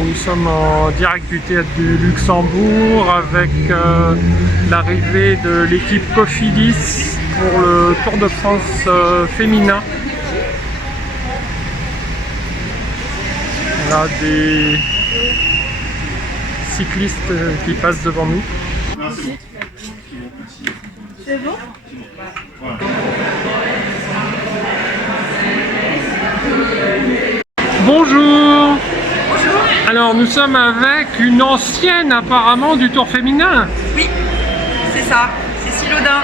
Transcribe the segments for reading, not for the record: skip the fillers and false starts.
Nous sommes en direct du théâtre du Luxembourg avec l'arrivée de l'équipe Cofidis pour le Tour de France féminin. On a des cyclistes qui passent devant nous. C'est bon ? Bonjour. Alors nous sommes avec une ancienne apparemment du Tour féminin. Oui, c'est ça, Cécile Audin.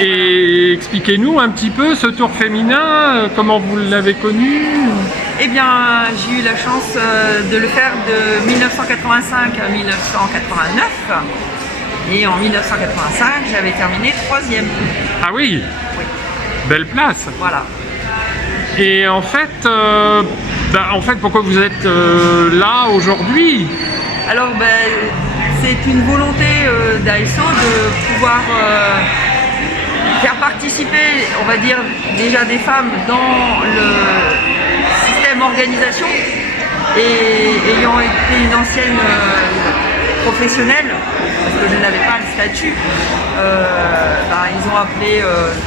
Et expliquez-nous un petit peu ce Tour féminin, comment vous l'avez connu? Eh bien, j'ai eu la chance de le faire de 1985 à 1989. Et en 1985, j'avais terminé 3e. Ah oui, Oui, belle place. voilà. Et en fait, pourquoi vous êtes là aujourd'hui? Alors, c'est une volonté d'ASO de pouvoir faire participer, on va dire, déjà des femmes dans le système organisation. Et ayant été une ancienne professionnelle, parce que je n'avais pas le statut, ils ont appelé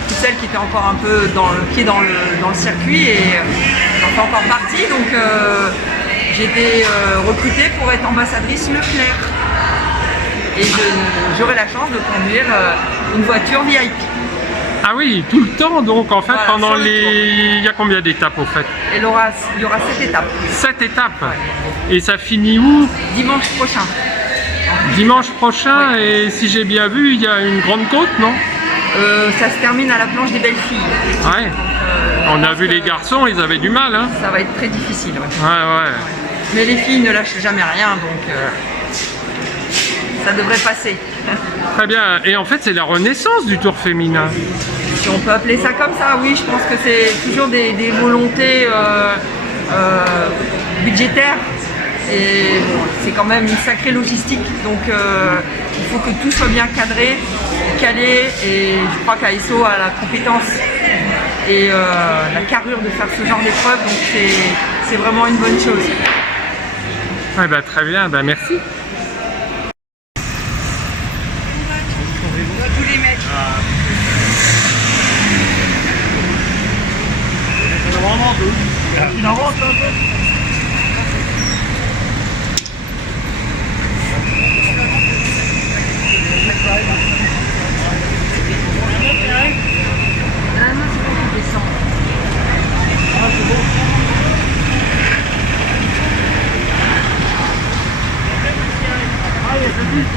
toutes celles qui étaient encore un peu dans le circuit et j'en fais encore partie. Donc j'ai été recrutée pour être ambassadrice Leclerc. Et j'aurai la chance de conduire une voiture VIP. Ah oui, tout le temps donc en fait, Voilà, pendant les... Il y a combien d'étapes au fait? Et il y aura 7 étapes. 7 étapes. Ouais. Et ça finit où? Dimanche prochain. Dimanche prochain, Oui. Et si j'ai bien vu, il y a une grande côte, non? Ça se termine à la planche des belles filles. Ouais. On a vu les garçons, ils avaient du mal, hein? Ça va être très difficile. Ouais. Ouais. Mais les filles ne lâchent jamais rien, donc ça devrait passer. Très bien. Et en fait, c'est la renaissance du Tour féminin. Si on peut appeler ça comme ça, oui, je pense que c'est toujours des volontés budgétaires. Et bon, c'est quand même une sacrée logistique, donc il faut que tout soit bien cadré, calé, et je crois qu'ASO a la compétence et la carrure de faire ce genre d'épreuve, donc c'est vraiment une bonne chose. Ouais, très bien, merci. On va tous les mettre. Il en rentre un peu. Ah non, c'est bon, on descend. Ah, c'est bon. Allez, c'est vite.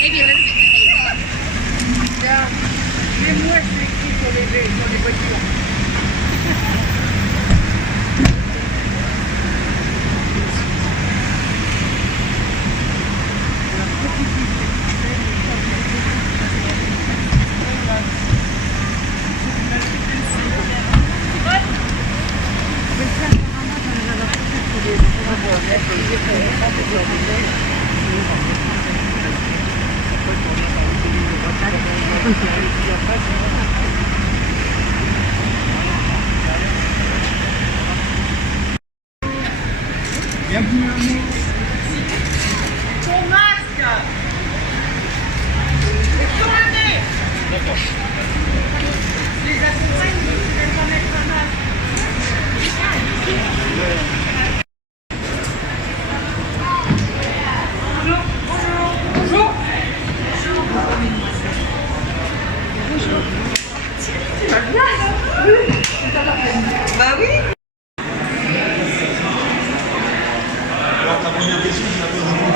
Maybe a little bit. Même moi, je suis écrit sur les voitures. Bienvenue à nous. Ton masque! Et sur le nez! D'accord. Les accompagne, ils ne pas mettre un masque. Bonjour. Bonjour. Tu vas bien? Oui. Bah oui. Alors ta première question, je la pose à vous.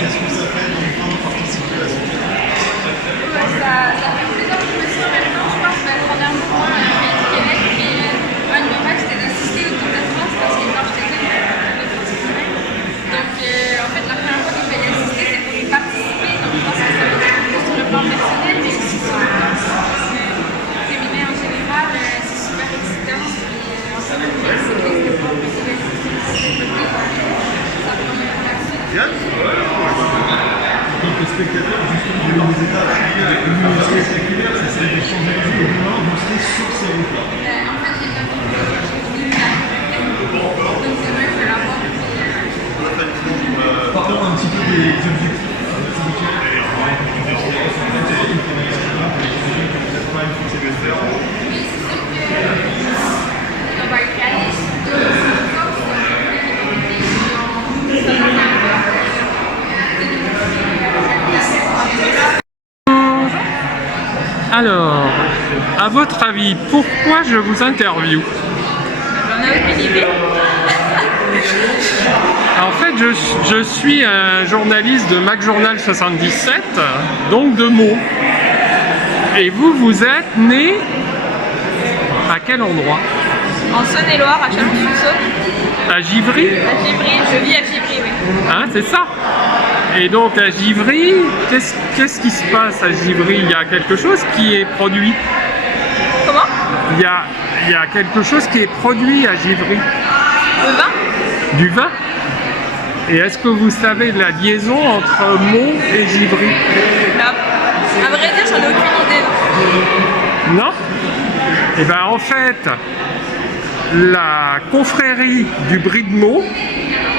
Qu'est-ce que ça fait d'enfin participer à ce tour? Ça fait plaisir de jouer sur maintenant, je pense, la première fois à la Québec, mais un de mes rêves c'était d'assister au Tour de France parce que quand j'étais aux spectateurs justement de des étapes une spectaculaire, c'est celle de Champs-Élysées et demain vous serez sur ces routes-là. En fait, j'ai pas donc demain, je vais la voir. Parlons un petit peu des objectifs. On va y aller. Alors, à votre avis, pourquoi je vous interviewe? J'en ai aucune idée. En fait, je suis un journaliste de Mac Journal 77, donc de Meaux. Et vous, vous êtes né à quel endroit? En Saône-et-Loire, à Chalon-sur-Saône. À Givry? À Givry, je vis à Givry, oui. Hein, c'est ça? Et donc à Givry, qu'est-ce qui se passe à Givry? Il y a quelque chose qui est produit? Comment? Il y a quelque chose qui est produit à Givry. Le vin? Du vin? Et est-ce que vous savez la liaison entre Meaux et Givry? Là, à vrai dire, j'en ai aucune idée. Non? Et bien en fait, la confrérie du Brie de Meaux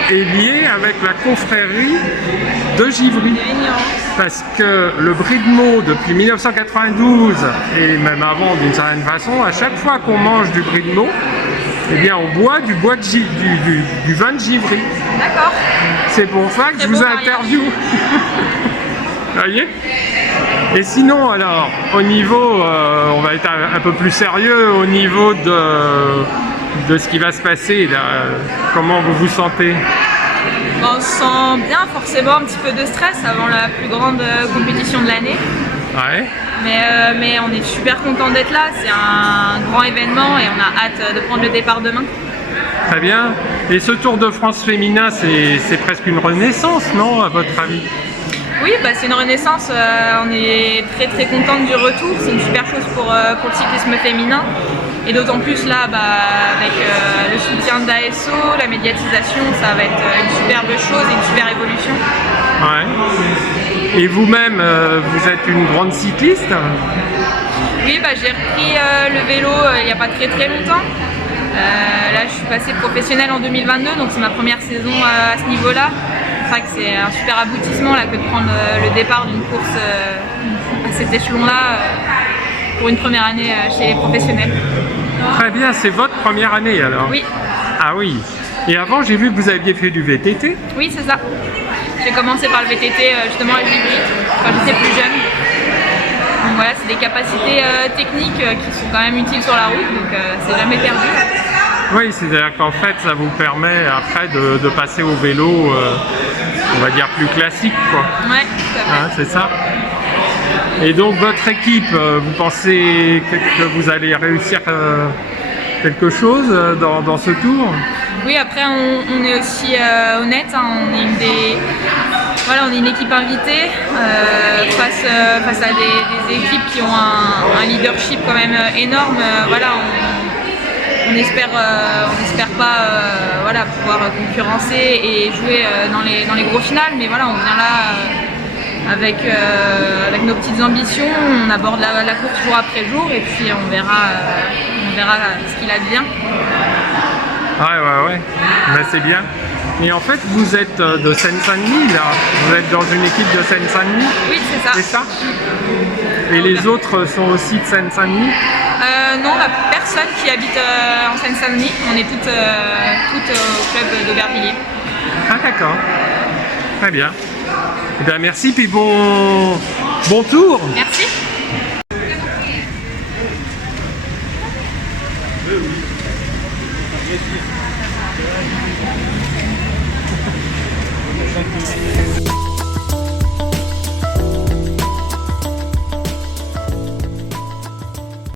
est liée avec la confrérie de Givry. Parce que le Brie de Meaux, depuis 1992, et même avant d'une certaine façon, à chaque fois qu'on mange du Brie de Meaux, eh bien on boit du vin de Givry. D'accord. C'est pour ça que Très je vous bon mariage. interviewe. Vous voyez? Et sinon, alors, au niveau, on va être un peu plus sérieux, au niveau de ce qui va se passer, là, comment vous vous sentez? On se sent bien, forcément un petit peu de stress avant la plus grande compétition de l'année. Ouais. Mais on est super content d'être là, c'est un grand événement et on a hâte de prendre le départ demain. Très bien. Et ce Tour de France féminin, c'est presque une renaissance, non, à votre avis? Oui, bah, c'est une renaissance, on est très très contente du retour, c'est une super chose pour le cyclisme féminin. Et d'autant plus là, avec le soutien d'ASO, la médiatisation, ça va être une superbe chose et une super évolution. Ouais. Et vous-même, vous êtes une grande cycliste? Oui, j'ai repris le vélo il n'y a pas très très longtemps. Là, je suis passée professionnelle en 2022, donc c'est ma première saison à ce niveau-là. C'est vrai que c'est un super aboutissement là, que de prendre le départ d'une course à cet échelon-là pour une première année chez les professionnels. Très bien, c'est votre première année alors? Oui. Ah oui. Et avant, j'ai vu que vous aviez fait du VTT? Oui, c'est ça. J'ai commencé par le VTT justement à Givry quand j'étais plus jeune. Donc voilà, c'est des capacités techniques qui sont quand même utiles sur la route, donc c'est jamais perdu. Oui, c'est-à-dire qu'en fait, ça vous permet après de passer au vélo, on va dire plus classique, quoi. Ouais, tout à fait. Hein, c'est ça. Et donc votre équipe, vous pensez que vous allez réussir quelque chose dans ce tour? Oui, après on est aussi honnête, hein, on est une équipe invitée face à des équipes qui ont un leadership quand même énorme. On espère pas pouvoir concurrencer et jouer dans les gros finales, mais voilà, on vient là avec nos petites ambitions, on aborde la course jour après jour et puis on verra ce qu'il advient. Ouais. Mais c'est bien. Et en fait, vous êtes de Seine-Saint-Denis, là. Vous êtes dans une équipe de Seine-Saint-Denis? Oui, c'est ça. C'est ça? Et les autres sont aussi de Seine-Saint-Denis? Non, on n'a personne qui habite en Seine-Saint-Denis. On est toutes au club d'Aubervilliers. Ah d'accord. Très bien. Eh bien merci, puis bon tour. Merci.